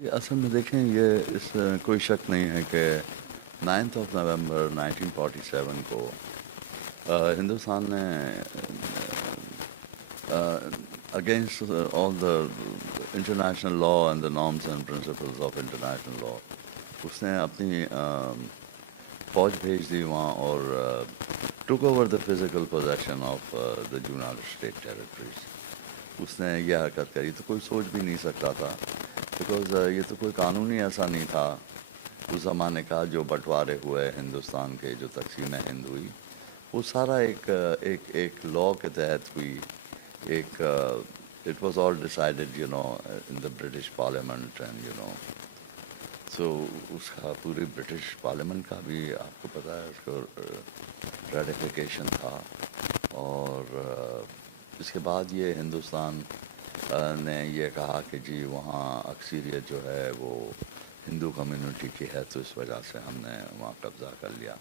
ये असल में देखें, ये इस कोई शक नहीं है कि 9th of November 1947 को हिंदुस्तान ने against all the international law and the norms and principles of international law, उसने अपनी फौज भेज दी वहाँ और took over the physical possession of the junagarh state territories. उसने ये हरकत करी तो कोई सोच भी नहीं सकता था, बिकॉज ये तो कोई कानून ही ऐसा नहीं था उस ज़माने का जो बंटवारे हुए हिंदुस्तान के, जो तकसीम हिंद हुई, वो सारा एक लॉ के तहत हुई. एक it was all decided in the British parliament and so उसका पूरी ब्रिटिश पार्लियामेंट का भी आपको पता है उसको रेटिफिकेशन था. और इसके बाद ये हिंदुस्तान ने ये कहा कि जी वहाँ अक्सरियत जो है वो हिंदू कम्युनिटी की है, तो इस वजह से हमने वहाँ कब्ज़ा कर लिया.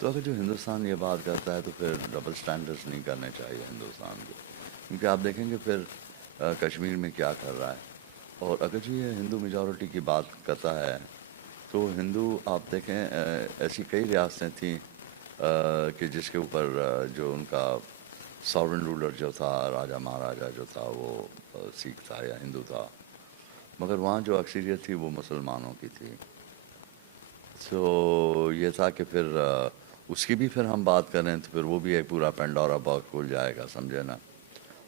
तो अगर जो हिंदुस्तान ये बात करता है तो फिर डबल स्टैंडर्ड्स नहीं करने चाहिए हिंदुस्तान को, क्योंकि आप देखेंगे फिर कश्मीर में क्या कर रहा है. और अगर जो ये हिंदू मेजॉरिटी की बात करता है तो हिंदू आप देखें ऐसी कई रियासतें थीं कि जिसके ऊपर जो उनका सॉवरेन रूलर जो था, राजा महाराजा जो था, वो सिख था या हिंदू था, मगर वहाँ जो अक्सरियत थी वो मुसलमानों की थी. तो ये था कि फिर उसकी भी फिर हम बात करें तो फिर वो भी एक पूरा पेंडोरा बॉक्स खुल जाएगा, समझे ना.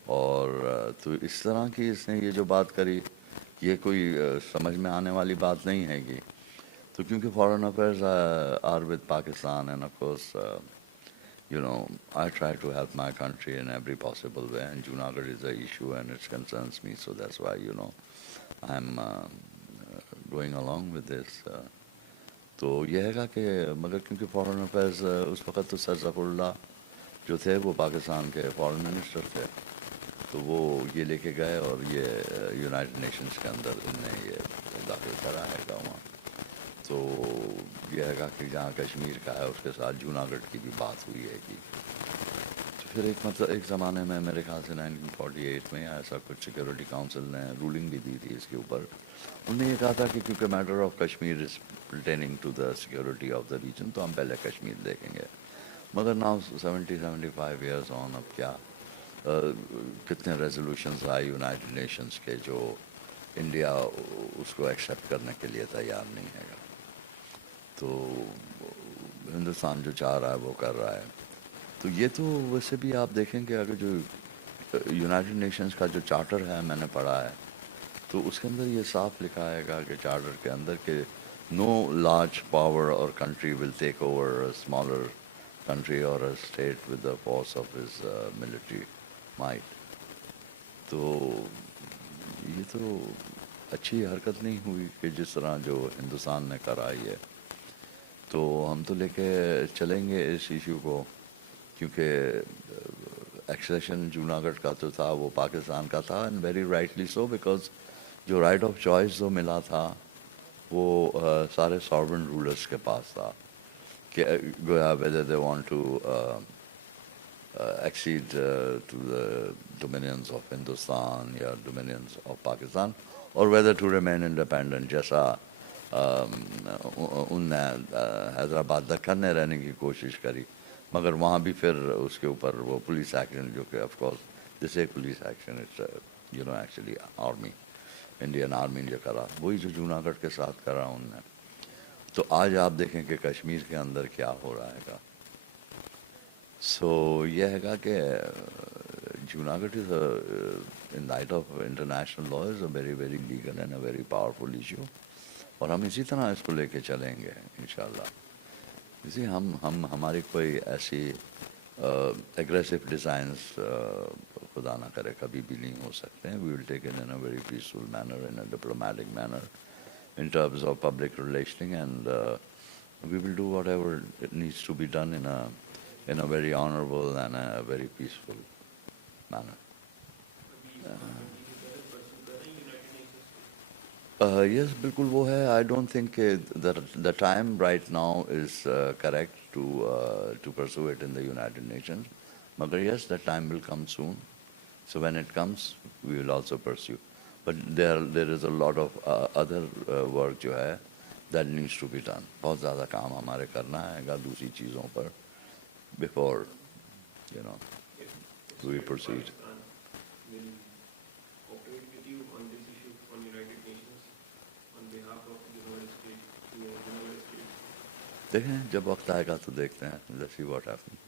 और तो इस तरह की इसने ये जो बात करी, ये कोई समझ में आने वाली बात नहीं है कि, तो क्योंकि foreign affairs are with Pakistan and of course I try to help my country in every possible way, and Junagarh is an issue and it concerns me, so that's why I'm going along with this. तो यह है कि मगर क्योंकि foreign affairs उस वक़्त तो sir Zafarullah जो थे वो पाकिस्तान के फॉरेन मिनिस्टर थे, तो वो ये लेके गए और ये यूनाइटेड नेशंस के अंदर इनने ये दाखिल करा है वहाँ. तो यह है कि जहाँ कश्मीर का है उसके साथ जूनागढ़ की भी बात हुई है कि, तो फिर एक ज़माने में मेरे ख्याल से 1948 में ऐसा कुछ सिक्योरिटी काउंसिल ने रूलिंग भी दी थी इसके ऊपर. उन्होंने ये कहा था कि क्योंकि matter of Kashmir is pertaining to the security of the region, तो हम पहले कश्मीर देखेंगे. मगर नाउ 70-75 ईयर्स ऑन, अब क्या कितने रेजोल्यूशंस आए यूनाइटेड नेशंस के जो इंडिया उसको एक्सेप्ट करने के लिए तैयार नहीं है. तो हिंदुस्तान जो चाह रहा है वो कर रहा है. तो ये तो वैसे भी आप देखेंगे अगर जो यूनाइटेड नेशंस का जो चार्टर है मैंने पढ़ा है, तो उसके अंदर ये साफ लिखा है कि चार्टर के अंदर के no large power or country will take over a smaller country or a state with the force of his military might. तो ये तो अच्छी हरकत नहीं हुई कि जिस तरह जो हिंदुस्तान ने कराई है. तो हम तो लेके चलेंगे इस इशू को, क्योंकि एक्सेशन जूनागढ़ का तो था वो पाकिस्तान का था, and very rightly so, because जो राइट ऑफ चॉइस जो मिला था वो सारे सॉवरेन रूलर्स के पास था कि whether they want to accede to the dominions of Hindustan or dominions of Pakistan, or whether to remain independent, जैसा उनने हैदराबाद दक्कन ने रहने की कोशिश करी. मगर वहाँ भी फिर उसके ऊपर वो पुलिस एक्शन, जो कि ऑफ कोर्स दिस एक police action, it's actually army, Indian army ने जो करा वही जो जूनागढ़ के साथ करा उनने. तो आज आप देखें कि कश्मीर के अंदर क्या हो रहा है. सो यह है कि Junagadh is in light of international law is a very very legal and a very powerful issue, और हम इसी तरह इसको लेके चलेंगे इंशाल्लाह. इसी हमारी कोई ऐसी एग्रेसिव डिज़ाइंस खुदा ना करे कभी भी नहीं हो सकते हैं. We will take it in a very peaceful manner, in a diplomatic manner, in terms of public relationing, and we will do whatever it needs to be done in a very honorable and a very peaceful manner. Yes, बिल्कुल वो है. I don't think the time right now is correct to pursue it in the United Nations. But yes, that time will come soon. So when it comes, we will also pursue. but there is a lot of other work جو ہے that needs to be done. بہت زیادہ کام ہمارے کرنا ہے گا دوسری چیزوں پر before you know we proceed. Will cooperate with you on this issue on United Nations on behalf of the United States to United States. دیکھیں جب وقت آئے گا تو دیکھتے ہیں. Let's see what happens.